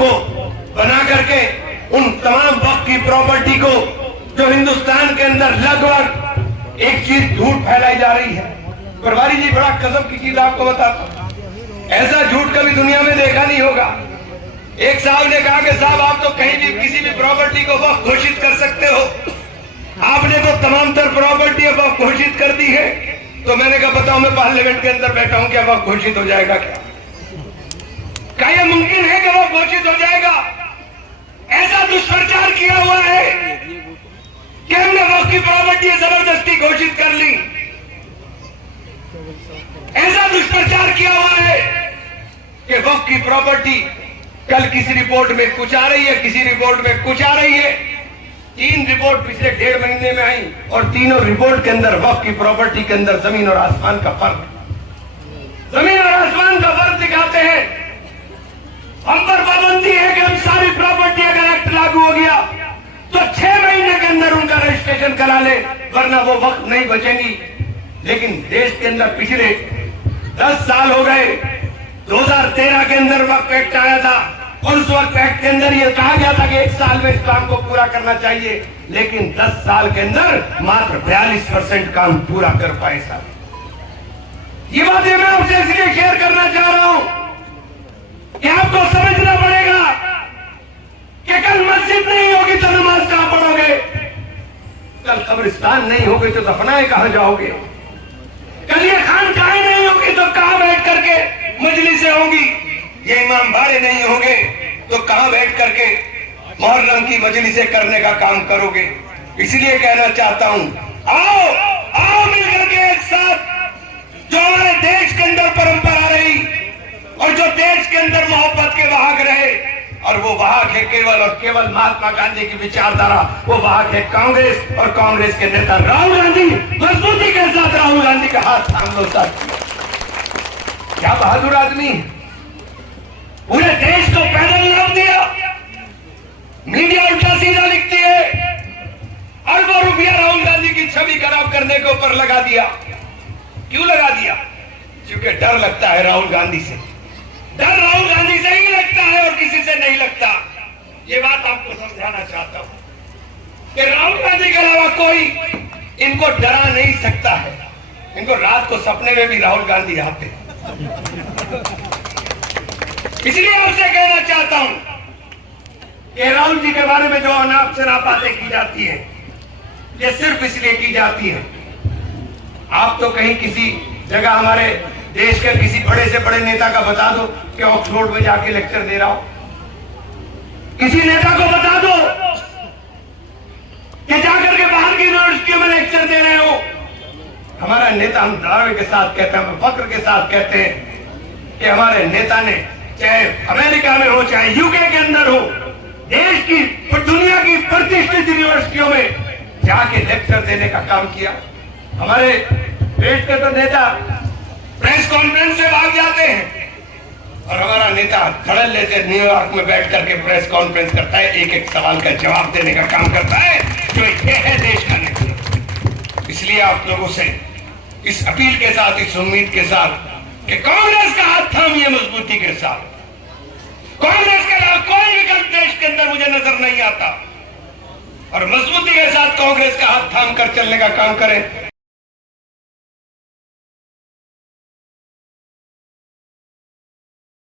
को बना करके उन तमाम वक्त की प्रॉपर्टी को, जो हिंदुस्तान के अंदर लगभग एक चीज झूठ फैलाई जा रही है। प्रभारी जी, बड़ा कसम की चीज आपको बताता हूं, ऐसा झूठ कभी दुनिया में देखा नहीं होगा। एक साहब ने कहा कि साहब आप तो कहीं भी किसी भी प्रॉपर्टी को वक्फ घोषित कर सकते हो, आपने तो तमाम तर प्रॉपर्टी वक्फ घोषित कर दी है। तो मैंने कहा बताओ, मैं पार्लियामेंट के अंदर बैठा हूं, क्या वक्फ घोषित हो जाएगा? क्या यह मुमकिन है कि वक्फ घोषित हो जाएगा? ऐसा दुष्प्रचार किया हुआ है कि हमने वक्फ की प्रॉपर्टी जबरदस्ती घोषित कर ली। ऐसा दुष्प्रचार किया हुआ है कि वक्फ की प्रॉपर्टी कल किसी रिपोर्ट में कुछ आ रही है, किसी रिपोर्ट में कुछ आ रही है। 3 रिपोर्ट पिछले 1.5 महीने में आई और तीनों रिपोर्ट के अंदर वक्फ की प्रॉपर्टी के अंदर जमीन और आसमान का फर्क, जमीन और आसमान का फर्क दिखाते हैं। हम पर पाबंदी है कि हम सारी प्रॉपर्टी, अगर एक्ट लागू हो गया तो 6 महीने के अंदर उनका रजिस्ट्रेशन करा ले, वरना वो वक्त नहीं बचेंगी। लेकिन देश के अंदर पिछले 10 साल हो गए। 2013 के अंदर वक्फ एक्ट आया था और उस वक्त एक्ट के अंदर ये कहा गया था कि 1 साल में इस काम को पूरा करना चाहिए, लेकिन 10 साल के अंदर मात्र 42% काम पूरा कर पाए साहब। ये बातें मैं आपसे इसलिए शेयर करना चाह रहा हूं कि आपको समझना पड़ेगा कि कल मस्जिद नहीं होगी तो नमाज कहां पढ़ोगे, कल कब्रिस्तान नहीं होगी तो दफनाए कहां जाओगे, कल ये खानकाहें नहीं होगी तो कहां बैठ करके मजलिसें होंगी, ये इमाम बाड़े नहीं होंगे तो कहां बैठ करके मुहर्रम की मजलिसें करने का काम करोगे। इसलिए कहना चाहता हूं, आओ मिलकर के एक साथ जो हमारे देश के अंदर परंपरा रही और जो देश के अंदर मोहब्बत के वाहक रहे, और वो वाहक है केवल और केवल महात्मा गांधी की विचारधारा, वो वाहक है कांग्रेस और कांग्रेस के नेता राहुल गांधी। मजबूती के साथ राहुल गांधी का हाथ थाम लो साथ। क्या बहादुर आदमी, पूरे देश को पैदल नाम दिया। मीडिया उल्टा सीधा लिखती है, अरबों रुपया राहुल गांधी की छवि खराब करने के ऊपर लगा दिया। क्यों लगा दिया? क्योंकि डर लगता है राहुल गांधी से। डर राहुल गांधी से ही लगता है और किसी से नहीं लगता। ये बात आपको समझाना चाहता हूं कि राहुल गांधी के अलावा कोई इनको डरा नहीं सकता है। इनको रात को सपने में भी राहुल गांधी आते हैं। इसलिए आपसे कहना चाहता हूं कि राहुल जी के बारे में जो अनाप शनाप बातें की जाती है, ये सिर्फ इसलिए की जाती है। आप तो कहीं किसी जगह हमारे देश के किसी बड़े से बड़े नेता का बता दो कि ऑक्सफोर्ड में जाके लेक्चर दे रहा हो, किसी नेता को बता दो कि जाकर के बाहर की यूनिवर्सिटियों में लेक्चर दे रहे हो। हमारा नेता, हम दावे के साथ कहते हैं, हम फक्र के साथ कहते हैं कि हमारे नेता ने चाहे अमेरिका में हो चाहे यूके के अंदर हो, देश की दुनिया की प्रतिष्ठित यूनिवर्सिटियों में जाके लेक्चर देने का काम किया। हमारे देश के तो नेता प्रेस कॉन्फ्रेंस से भाग जाते हैं और हमारा नेता धड़ल लेते न्यूयॉर्क में बैठ करके प्रेस कॉन्फ्रेंस करता है, एक एक सवाल का जवाब देने का काम करता है। जो ये है देश का नेता। इसलिए आप लोगों से इस अपील के साथ, इस उम्मीद के साथ कि कांग्रेस का हाथ थामिए मजबूती के साथ। कांग्रेस के अलावा कोई विकल्प देश के अंदर मुझे नजर नहीं आता, और मजबूती के साथ कांग्रेस का हाथ थाम कर चलने का काम करें।